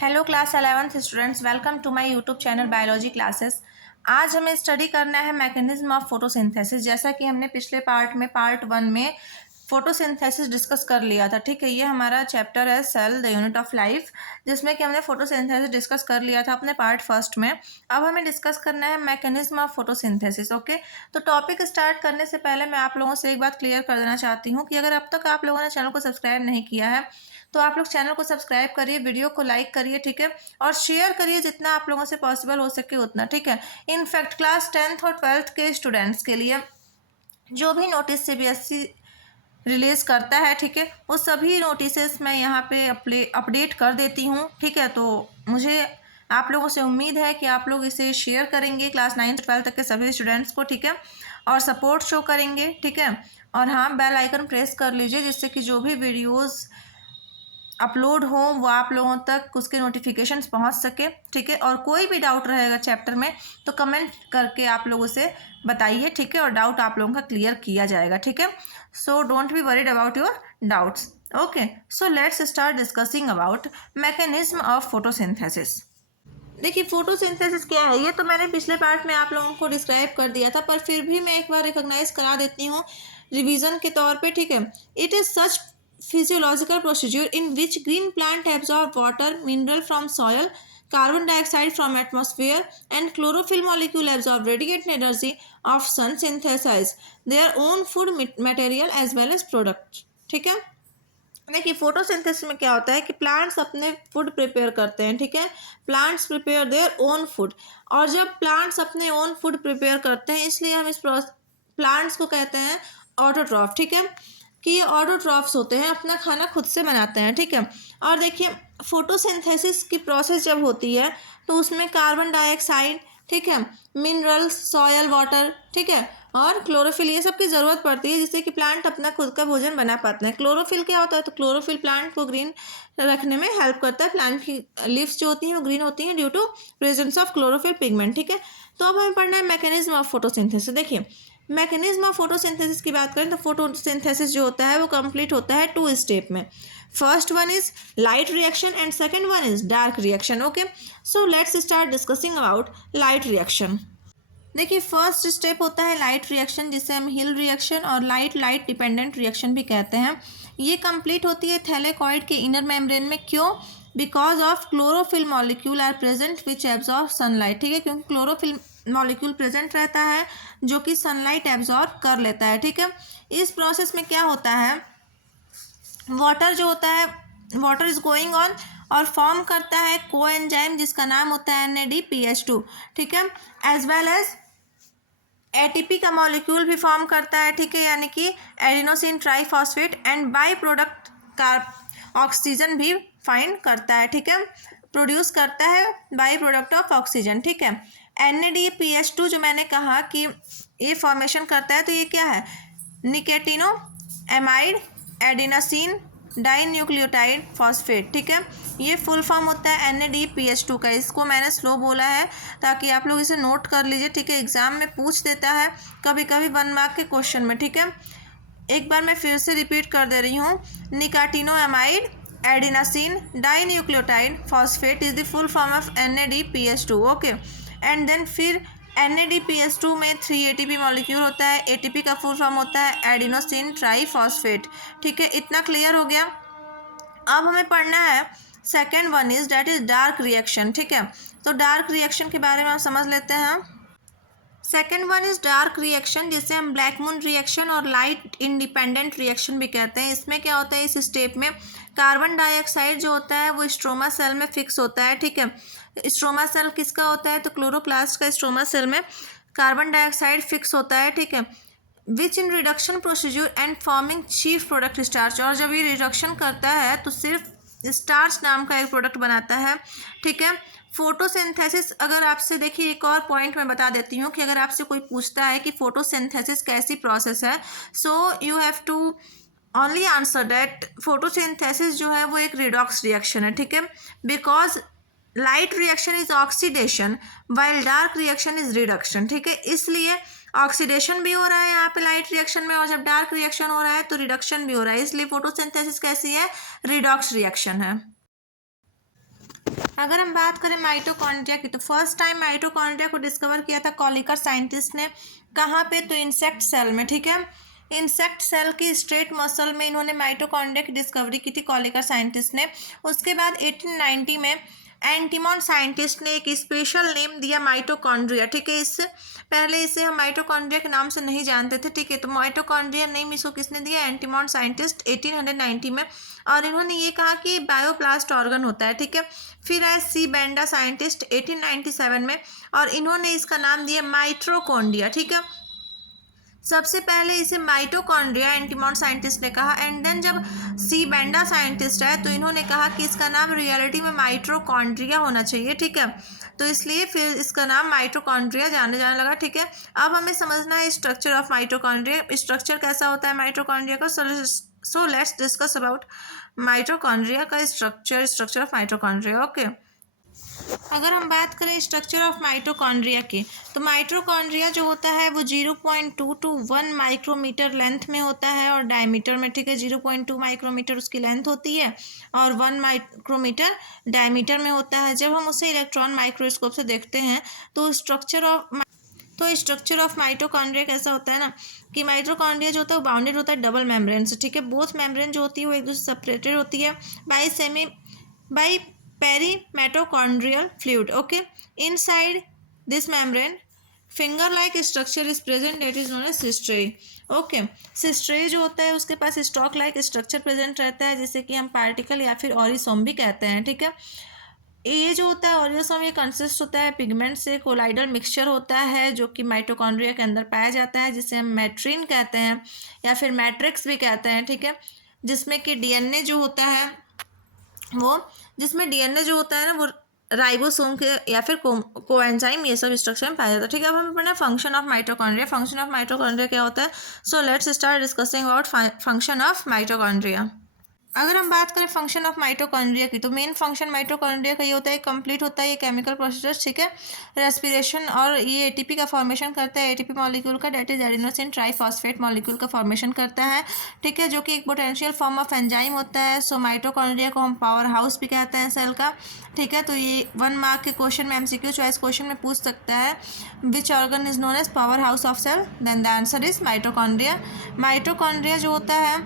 Hello class 11th students, welcome to my YouTube channel biology classes. आज हमें study करना है मैकेनिज्म ऑफ फोटोसिंथेसिस। जैसा कि हमने पिछले पार्ट 1 में फोटोसिंथेसिस डिस्कस कर लिया था। ठीक है, ये हमारा चैप्टर है cell the unit of life, जिसमें कि हमने फोटोसिंथेसिस डिस्कस कर लिया था अपने पार्ट फर्स्ट में। अब हमें डिस्कस करना है मैकेनिज्म ऑफ फोटोसिंथेसिस। ओके, तो टॉपिक स्टार्ट करने से पहले मैं आप लोगों से एक बात क्लियर कर देना चाहती हूँ कि अगर अब तक आप लोगों ने चैनल को सब्सक्राइब नहीं किया है तो आप लोग चैनल को सब्सक्राइब करिए, वीडियो को लाइक करिए, ठीक है, और शेयर करिए जितना आप लोगों से पॉसिबल हो सके उतना, ठीक है। इनफैक्ट क्लास 10th और 12th के स्टूडेंट्स के लिए जो भी नोटिस सीबीएसई रिलीज़ करता है, ठीक है, वो सभी नोटिसेस मैं यहाँ पे अपडेट कर देती हूँ, ठीक है। तो मुझे आप लोगों से उम्मीद है कि आप लोग इसे शेयर करेंगे क्लास 9th 12th तक के सभी स्टूडेंट्स को, ठीक है, और सपोर्ट शो करेंगे, ठीक है। और हाँ, बेल आइकन प्रेस कर लीजिए जिससे कि जो भी वीडियोज़ अपलोड हो वो आप लोगों तक उसके नोटिफिकेशंस पहुंच सके, ठीक है। और कोई भी डाउट रहेगा चैप्टर में तो कमेंट करके आप लोगों से बताइए, ठीक है, और डाउट आप लोगों का क्लियर किया जाएगा, ठीक है। So don't be worried about your doubts. Okay, so let's start discussing about mechanism of photosynthesis. देखिए, फोटोसिंथेसिस क्या है ये तो मैंने पिछले पार्ट में आप लोगों को डिस्क्राइब कर दिया था, पर फिर भी मैं एक बार रिकॉग्नाइज करा देती हूँ रिवीजन के तौर पे, ठीक है। It is such physiological procedure in which green plant absorb water, mineral from soil, carbon dioxide from atmosphere, and chlorophyll molecule absorb radiant energy of sun, synthesize their own food material as well as product, ठीक है। देखिए, photosynthesis में क्या होता है कि plants अपने food prepare करते हैं, ठीक है। Plants prepare their own food, और जब प्लांट्स अपने ओन फूड प्रिपेयर करते हैं इसलिए हम इस प्लांट्स को कहते हैं ऑटोट्रॉफ, ठीक है, कि ये ऑटोट्रॉफ्स होते हैं, अपना खाना खुद से बनाते हैं, ठीक है। और देखिए, फोटोसिंथेसिस की प्रोसेस जब होती है तो उसमें कार्बन डाइऑक्साइड, ठीक है, मिनरल्स, सॉयल, वाटर, ठीक है, और क्लोरोफिल, ये सब की ज़रूरत पड़ती है जिससे कि प्लांट अपना खुद का भोजन बना पाते हैं। क्लोरोफिल क्या होता है? तो क्लोरोफिल प्लांट को ग्रीन रखने में हेल्प करता है। प्लांट की लीव्स जो होती हैं वो ग्रीन होती हैं due to presence of chlorophyll pigment, ठीक है। तो अब हमें पढ़ना है मैकेनिज्म ऑफ फोटोसिंथेसिस। देखिए, मैकेनिज्म ऑफ फोटोसिंथेसिस की बात करें तो फोटोसिंथेसिस जो होता है वो कंप्लीट होता है 2 स्टेप में। First one is light reaction and second one is dark reaction. Okay, so let's start discussing about light reaction. देखिए, फर्स्ट स्टेप होता है लाइट रिएक्शन, जिसे हम हिल रिएक्शन और लाइट डिपेंडेंट रिएक्शन भी कहते हैं। ये कंप्लीट होती है थैलेकॉइड के इनर मेम्ब्रेन में। क्यों? Because of chlorophyll molecule are present which absorb sunlight, ठीक है, क्योंकि क्लोरोफिल मॉलिक्यूल प्रेजेंट रहता है जो कि सनलाइट एब्जॉर्ब कर लेता है, ठीक है। इस प्रोसेस में क्या होता है, वाटर जो होता है, वाटर इज गोइंग ऑन और फॉर्म करता है कोएंजाइम जिसका नाम होता है NADPH2, ठीक है, एज वेल एज ATP का मॉलिक्यूल भी फॉर्म करता है, ठीक है, यानी कि adenosine triphosphate, and by product का ऑक्सीजन भी फाइंड करता है, ठीक है, प्रोड्यूस करता है बाई प्रोडक्ट ऑफ ऑक्सीजन, ठीक है। NADPH2 जो मैंने कहा कि ये फॉर्मेशन करता है, तो ये क्या है? निकोटिनो एमाइड एडिनासिन डाइन्यूक्लियोटाइड फॉस्फेट, ठीक है। ये फुल फॉर्म होता है NADPH2 का। इसको मैंने स्लो बोला है ताकि आप लोग इसे नोट कर लीजिए, ठीक है, एग्जाम में पूछ देता है कभी कभी 1 मार्क के क्वेश्चन में, ठीक है। एक बार मैं फिर से रिपीट कर दे रही हूँ, nicotinamide adenine dinucleotide phosphate is the full form of NADPH2, okay. And then फिर NADPH2 में 3 ATP मॉलिक्यूल होता है। ATP का फुल फॉर्म होता है एडिनोसिन ट्राईफॉस्फेट, ठीक है। इतना क्लियर हो गया। अब हमें पढ़ना है second one is that is dark reaction, ठीक है। तो डार्क रिएक्शन के बारे में हम समझ लेते हैं। Second one is dark reaction, जिसे हम ब्लैक मून रिएक्शन और लाइट इंडिपेंडेंट रिएक्शन भी कहते हैं। इसमें क्या होता है, इस स्टेप में कार्बन डाइऑक्साइड जो होता है वो स्ट्रोमा सेल में फिक्स होता है, ठीक है। स्ट्रोमा सेल किसका होता है? तो क्लोरोप्लास्ट का स्ट्रोमा सेल में कार्बन डाइऑक्साइड फिक्स होता है, ठीक है, which in reduction procedure and forming chief product starch. और जब ये रिडक्शन करता है तो सिर्फ स्टार्च नाम का एक प्रोडक्ट बनाता है, ठीक है। फोटोसिंथेसिस, अगर आपसे, देखिए एक और पॉइंट मैं बता देती हूँ कि अगर आपसे कोई पूछता है कि फोटोसिंथेसिस कैसी प्रोसेस है, so you have to only answer that photosynthesis जो है वो एक रिडॉक्स रिएक्शन है, ठीक है, because light reaction is oxidation while dark reaction is reduction, ठीक है। इसलिए ऑक्सीडेशन भी हो रहा है यहाँ पे लाइट रिएक्शन में, और जब डार्क रिएक्शन हो रहा है तो रिडक्शन भी हो रहा है, इसलिए फोटोसिंथेसिस कैसी है? रिडॉक्स रिएक्शन है। अगर हम बात करें माइटोकॉन्ड्रिया की, तो फर्स्ट टाइम माइटोकॉन्ड्रिया को डिस्कवर किया था कॉलिकर साइंटिस्ट ने। कहाँ पे? तो इंसेक्ट सेल में, ठीक है। इंसेक्ट सेल की स्ट्रेट मसल में इन्होंने माइटोकॉन्ड्रिया की डिस्कवरी की थी कॉलिकर साइंटिस्ट ने। उसके बाद 1890 में एंटीमॉन साइंटिस्ट ने एक स्पेशल नेम दिया माइटोकॉन्ड्रिया, ठीक है। इससे पहले इसे हम माइटोकॉन्ड्रिया के नाम से नहीं जानते थे, ठीक है। तो माइटोकॉन्ड्रिया नेम इसको किसने दिया? एंटीमॉन साइंटिस्ट 1890 में। और इन्होंने ये कहा कि बायोप्लास्ट ऑर्गन होता है, ठीक है। फिर है सी बेंडा साइंटिस्ट 1897 में, और इन्होंने इसका नाम दिया माइट्रोकॉन्ड्रिया, ठीक है। सबसे पहले इसे माइटोकॉन्ड्रिया एंटीमॉन साइंटिस्ट ने कहा, एंड देन जब सी बेंडा साइंटिस्ट है तो इन्होंने कहा कि इसका नाम रियलिटी में माइट्रोकॉन्ड्रिया होना चाहिए, ठीक है। तो इसलिए फिर इसका नाम माइटोकॉन्ड्रिया जाने लगा, ठीक है। अब हमें समझना है स्ट्रक्चर ऑफ माइटोकॉन्ड्रिया, स्ट्रक्चर कैसा होता है माइटोकॉन्ड्रिया का। So let's discuss about mitochondria का स्ट्रक्चर ऑफ माइटोकॉन्ड्रिया, ओके। अगर हम बात करें स्ट्रक्चर ऑफ माइटोकॉन्ड्रिया की, तो माइटोकॉन्ड्रिया जो होता है वो 0.2 to 1 माइक्रोमीटर लेंथ में होता है और डायमीटर में, ठीक है। 0.2 माइक्रोमीटर उसकी लेंथ होती है और 1 माइक्रोमीटर डायमीटर में होता है। जब हम उसे इलेक्ट्रॉन माइक्रोस्कोप से देखते हैं तो स्ट्रक्चर ऑफ माइटोकॉन्ड्रिया कैसा होता है ना, कि माइटोकॉन्ड्रिया जो होता है वो बाउंडेड होता है डबल मेम्ब्रेन से, ठीक है। बोथ मेम्ब्रेन जो होती है वो एक दूसरे से सेपरेटेड होती है by perimitochondrial fluid, okay. Inside this membrane finger like structure is present, that is known as सिस्ट्रेई, ओके। सिस्ट्रेई जो होता है उसके पास स्टॉक लाइक स्ट्रक्चर प्रेजेंट रहता है, जिसे कि हम पार्टिकल या फिर ऑरिसोम भी कहते हैं, ठीक है। ये जो होता है ऑरियोसोम, ये कंसिस्ट होता है पिगमेंट से। कोलाइडल मिक्सचर होता है जो कि माइटोकॉन्ड्रिया के अंदर पाया जाता है, जिसे हम मैट्रिन कहते हैं या फिर मैट्रिक्स भी कहते हैं, ठीक है। जिसमें कि डीएनए जो होता है वो राइबोसोम के या फिर कोएंजाइम ये सब स्ट्रक्चर में पाया जाता है, ठीक है। अब हमें पढ़ना है function of mitochondria. Function of mitochondria क्या होता है? So let's start discussing about function of mitochondria. अगर हम बात करें फंक्शन ऑफ माइटोकॉन्ड्रिया की, तो मेन फंक्शन माइटोकॉन्ड्रिया का ये होता है, कंप्लीट होता है ये केमिकल प्रोसेस, ठीक है। रेस्पिरेशन, और ये एटीपी का फॉर्मेशन करता है, एटीपी मॉलिक्यूल का, that is adenosine triphosphate molecule का फॉर्मेशन करता है, ठीक है, जो कि एक पोटेंशियल फॉर्म ऑफ एंजाइम होता है। सो माइटोकॉन्ड्रिया को हम पावर हाउस भी कहते हैं सेल का, ठीक है। तो ये 1 मार्क के क्वेश्चन में एमसीक्यू चॉइस क्वेश्चन में पूछ सकता है, which organ is known as power house of cell, then the answer is mitochondria. Mitochondria जो होता है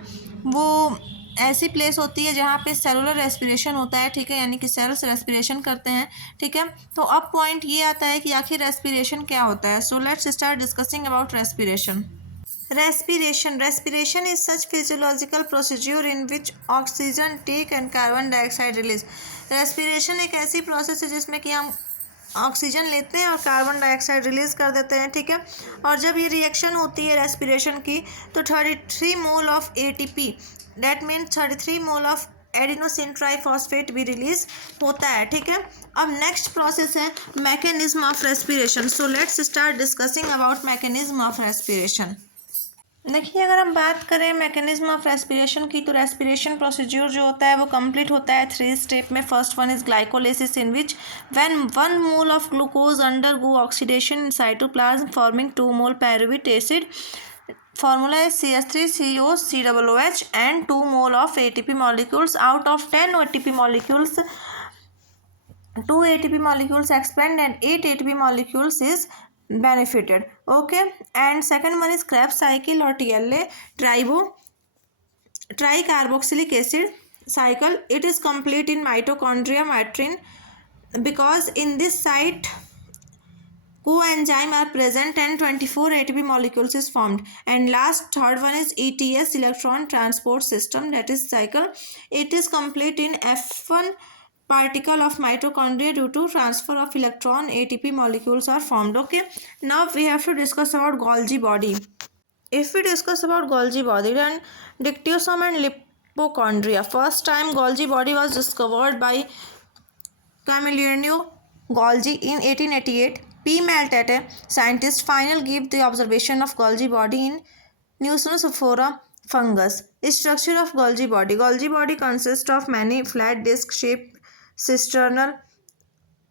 वो ऐसी प्लेस होती है जहाँ पे सेलुलर रेस्पिरेशन होता है, ठीक है, यानी कि सेल्स रेस्पिरेशन करते हैं, ठीक है। तो अब पॉइंट ये आता है कि आखिर रेस्पिरेशन क्या होता है। So let's start discussing about respiration. Respiration is such physiological procedure in which oxygen take and carbon dioxide release. Respiration एक ऐसी प्रोसेस है जिसमें कि हम ऑक्सीजन लेते हैं और कार्बन डाइऑक्साइड रिलीज कर देते हैं, ठीक है। और जब ये रिएक्शन होती है रेस्पिरेशन की, तो 33 mole of ATP, that mean 33 mole of adenosine triphosphate भी रिलीज होता है, ठीक है। अब नेक्स्ट प्रोसेस है mechanism of respiration. So let's start discussing about mechanism of respiration. देखिए, अगर हम बात करें मैकेनिज्म ऑफ रेस्पिरेशन की, तो रेस्पिरेशन प्रोसीड्यूर जो होता है वो कंप्लीट होता है 3 स्टेप में। First one is glycolysis, in which when 1 mole of glucose undergo oxidation in cytoplasm forming 2 mole pyruvate acid, formula is CH3COCOOH and 2 mole of ATP molecules. Out of 10 ATP molecules, 2 ATP molecules expand and 8 ATP molecules is benefited, okay. And second one is Krebs cycle or TLA, tricarboxylic acid cycle. It is complete in mitochondria matrin because in this site coenzyme are present and 24 ATP molecules is formed. And last third one is ETS, electron transport system, that is cycle. It is complete in F1 particle of mitochondria due to transfer of electron, ATP molecules are formed, okay. Now we have to discuss about Golgi body. If we discuss about Golgi body, then dictyosome and lipochondria. First time Golgi body was discovered by Camillerino Golgi in 1888. P. Maltete, scientist, final gave the observation of Golgi body in Neusinosophora fungus. Structure of Golgi body. Golgi body consists of many flat disc-shaped cisternal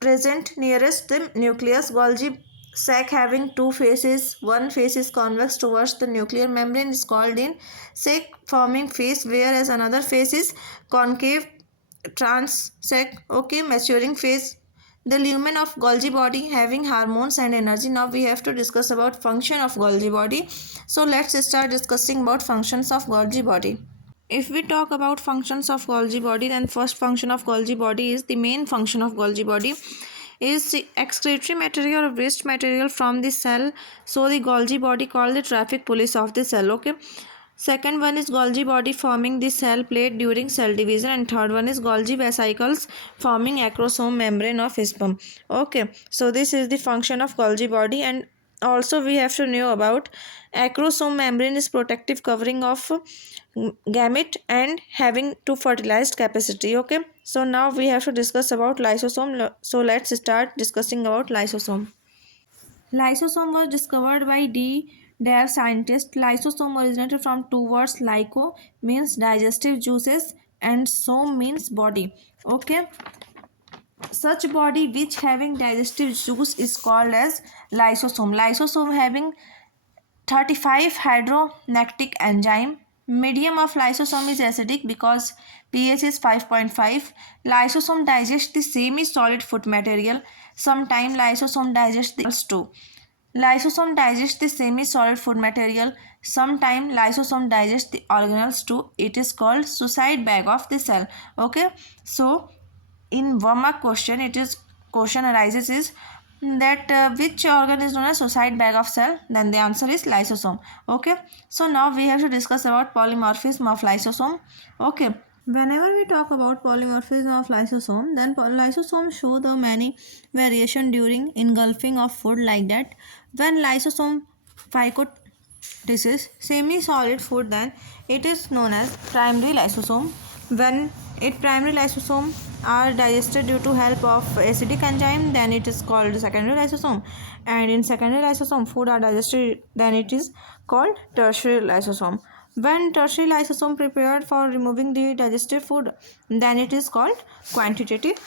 present nearest the nucleus. Golgi sac having 2 faces. One face is convex towards the nuclear membrane is called in sac forming face, whereas another face is concave transect, okay, maturing phase, the lumen of Golgi body having hormones and energy. Now we have to discuss about function of Golgi body. So let's start discussing about functions of Golgi body. If we talk about functions of Golgi body, then first function of Golgi body is the main function of Golgi body is the excretory material or waste material from the cell. So the Golgi body called the traffic police of the cell. Okay. Second one is Golgi body forming the cell plate during cell division, and third one is Golgi vesicles forming acrosome membrane of sperm. Okay, so this is the function of Golgi body, and also we have to know about acrosome membrane is protective covering of gamete and having to fertilized capacity. Okay, so now we have to discuss about lysosome. So let's start discussing about lysosome. Lysosome was discovered by Dev scientist. Lysosome originated from two words. Lyco means digestive juices and some means body. Okay, such body which having digestive juice is called as lysosome. Lysosome having 35 hydronectic enzyme. Medium of lysosome is acidic because pH is 5.5. Lysosome digests the semi-solid food material. Sometimes lysosome digests the too. Lysosome digests the semi-solid food material. Sometimes lysosome digests the organelles too. It is called suicide bag of the cell. Okay, so in 1 mark question, it is question arises is that which organ is known as suicide bag of cell. Then the answer is lysosome. Okay, so now we have to discuss about polymorphism of lysosome. Okay, whenever we talk about polymorphism of lysosome, then lysosome show the many variation during engulfing of food, like that when lysosome phycolysis semi-solid food, then it is known as primary lysosome. When it primary lysosome are digested due to help of acidic enzyme, then it is called secondary lysosome. And in secondary lysosome food are digested, then it is called tertiary lysosome. When tertiary lysosome prepared for removing the digestive food, then it is called quantitative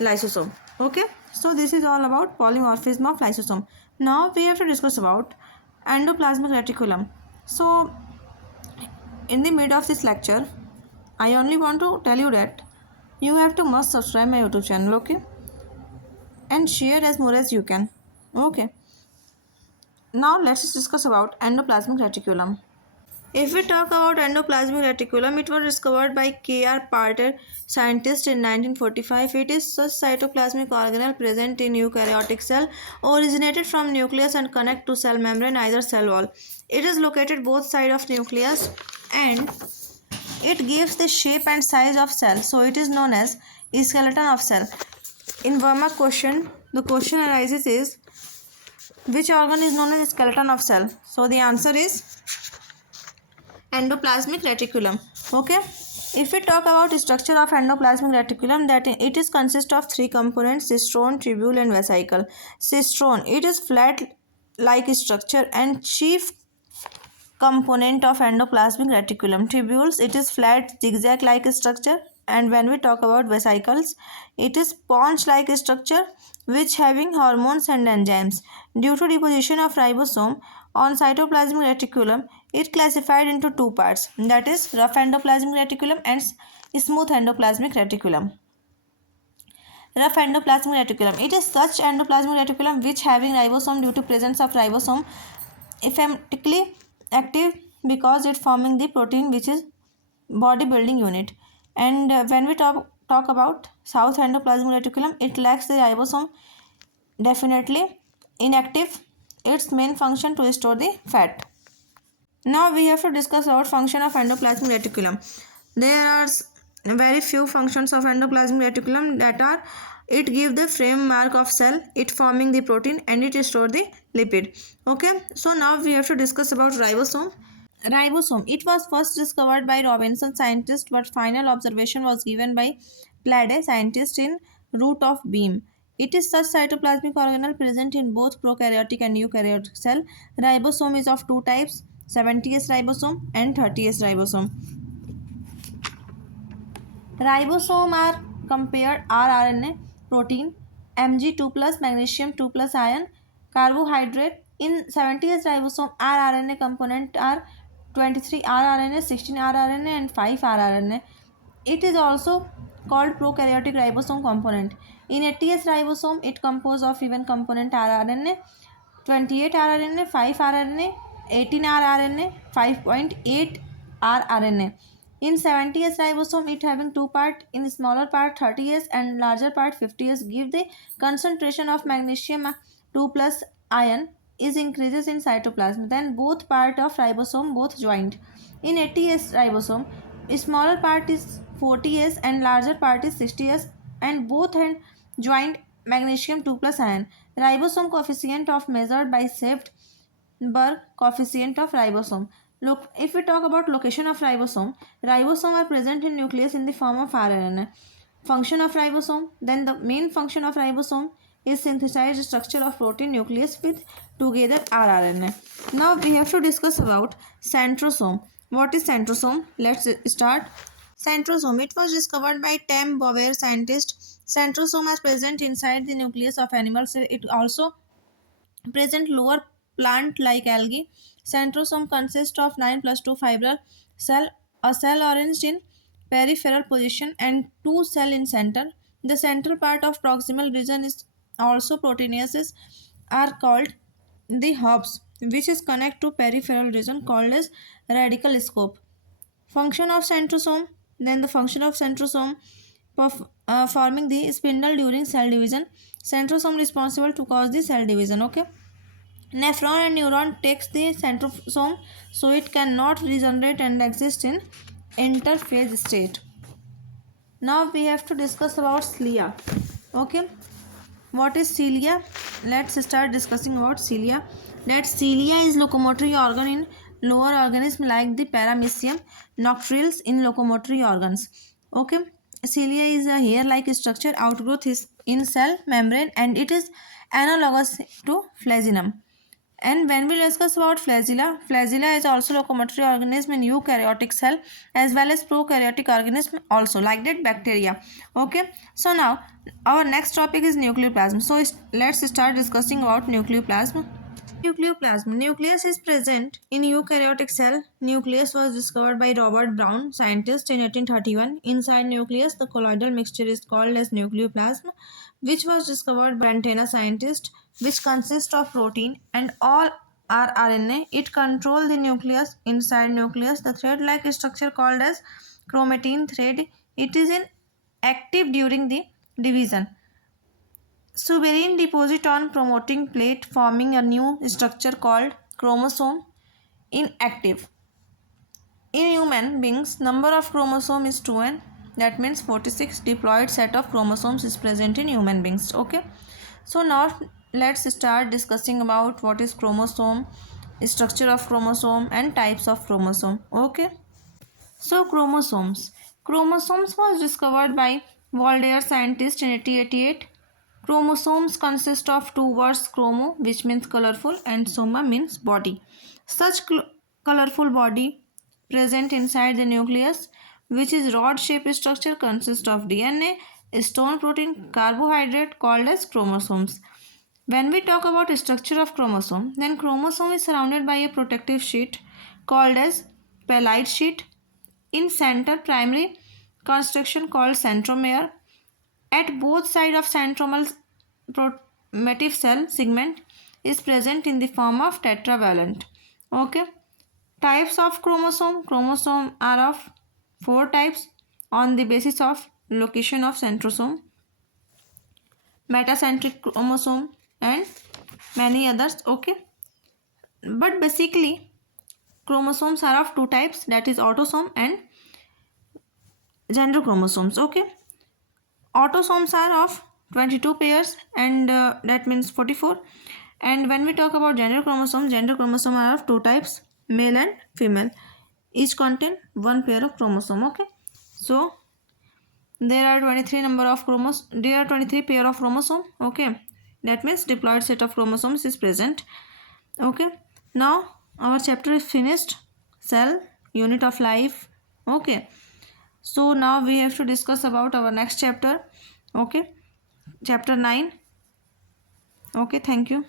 lysosome. Okay, so this is all about polymorphism of lysosome. Now we have to discuss about endoplasmic reticulum. So in the mid of this lecture, I only want to tell you that you have to must subscribe my YouTube channel, okay, and share as more as you can. Okay, now let's discuss about endoplasmic reticulum. If we talk about endoplasmic reticulum, it was discovered by K.R. Parter, scientist in 1945. It is such cytoplasmic organelle present in eukaryotic cell, originated from nucleus and connect to cell membrane, either cell wall. It is located both sides of nucleus and it gives the shape and size of cell. So it is known as skeleton of cell. In 1 mark question, the question arises is which organ is known as skeleton of cell? So the answer is endoplasmic reticulum. Okay, if we talk about the structure of endoplasmic reticulum, that it is consist of three components: cistron, tubule and vesicle. Cistron, it is flat like structure and chief component of endoplasmic reticulum. Tubules, it is flat zigzag like structure. And when we talk about vesicles, it is sponge like structure which having hormones and enzymes. Due to deposition of ribosome on cytoplasmic reticulum, it classified into two parts, that is rough endoplasmic reticulum and smooth endoplasmic reticulum. Rough endoplasmic reticulum, it is such endoplasmic reticulum which having ribosome due to presence of ribosome effectively active because it forming the protein which is body building unit. And when we talk about south endoplasmic reticulum, it lacks the ribosome, definitely inactive. Its main function to store the fat. Now we have to discuss about function of endoplasmic reticulum. There are very few functions of endoplasmic reticulum, that are it give the framework of cell, it forming the protein and it store the lipid. Okay, so now we have to discuss about ribosome. Ribosome, it was first discovered by Robinson scientist, but final observation was given by Plade scientist in root of beam. It is such cytoplasmic organelle present in both prokaryotic and eukaryotic cell. Ribosome is of two types, 70S ribosome and 30S ribosome. Ribosome are compared rRNA, protein, Mg2 plus, magnesium 2 plus ion, carbohydrate. In 70S ribosome, rRNA component are 23 rRNA, 16 rRNA and 5 rRNA. It is also called prokaryotic ribosome component. In 80S ribosome, it composed of even component rRNA, 28 rRNA, 5 rRNA, 18 rRNA, 5.8 rRNA. In 70S ribosome, it having two part, in smaller part 30S and larger part 50S, give the concentration of magnesium 2 plus ion is increases in cytoplasm. Then both part of ribosome both joined. In 80S ribosome, smaller part is 40S and larger part is 60S, and both end joined magnesium 2 plus ion. Ribosome coefficient of measured by Sefton-Burke coefficient of ribosome. Look, if we talk about location of ribosome are present in nucleus in the form of RNA. Function of ribosome, then the main function of ribosome is synthesized structure of protein nucleus with together rRNA. Now we have to discuss about centrosome. What is centrosome? Let's start. Centrosome. It was discovered by Tem Bauer scientist. Centrosome are present inside the nucleus of animals. It also present lower plant like algae. Centrosome consists of 9 plus 2 fibril cell, a cell arranged in peripheral position and two cell in center. The central part of proximal region is also proteinases are called the hubs, which is connect to peripheral region called as radical scope. Function of centrosome. Then the function of centrosome forming the spindle during cell division. Centrosome responsible to cause the cell division. Okay. Nephron and neuron takes the centrosome, so it cannot regenerate and exist in interphase state. Now we have to discuss about cilia. Okay. What is cilia? Let's start discussing about cilia. That cilia is locomotory organ in lower organism like the paramecium, nocturals in locomotory organs. Okay. Cilia is a hair-like structure. Outgrowth is in cell membrane and it is analogous to flagellum. And when we discuss about flagella is also locomotory organism in eukaryotic cell as well as prokaryotic organism also like that bacteria. Okay. So now our next topic is nucleoplasm. So let's start discussing about nucleoplasm. Nucleoplasm. Nucleus is present in eukaryotic cell. Nucleus was discovered by Robert Brown, scientist, in 1831. Inside nucleus, the colloidal mixture is called as nucleoplasm, which was discovered by antenna scientist, which consists of protein and all are RNA. It controls the nucleus. Inside nucleus, the thread-like structure called as chromatin thread. It is in active during the division. Suberin deposit on promoting plate forming a new structure called chromosome inactive. In human beings, number of chromosome is 2n. That means 46 diploid set of chromosomes is present in human beings. Okay. So now let's start discussing about what is chromosome, structure of chromosome and types of chromosome. Okay. So chromosomes. Chromosomes was discovered by Waldeyer scientist in 1888. Chromosomes consist of two words chromo, which means colorful, and soma means body. Such colorful body present inside the nucleus, which is rod-shaped structure, consists of DNA, stone protein, carbohydrate called as chromosomes. When we talk about structure of chromosome, then chromosome is surrounded by a protective sheet called as pellide sheet. In center, primary construction called centromere. At both sides of centromal protective cell segment is present in the form of tetravalent. Okay. Types of chromosome. Chromosome are of four types on the basis of location of centrosome, metacentric chromosome and many others. Okay. But basically chromosomes are of two types, that is autosome and gender chromosomes. Okay. Autosomes are of 22 pairs and that means 44. And when we talk about gender chromosome are of two types, male and female. Each contain one pair of chromosome. Okay. So there are 23 number of chromosomes. There are 23 pair of chromosome. Okay. That means diploid set of chromosomes is present. Okay. Now our chapter is finished. Cell, unit of life. Okay. So now we have to discuss about our next chapter. Okay. Chapter 9. Okay. Thank you.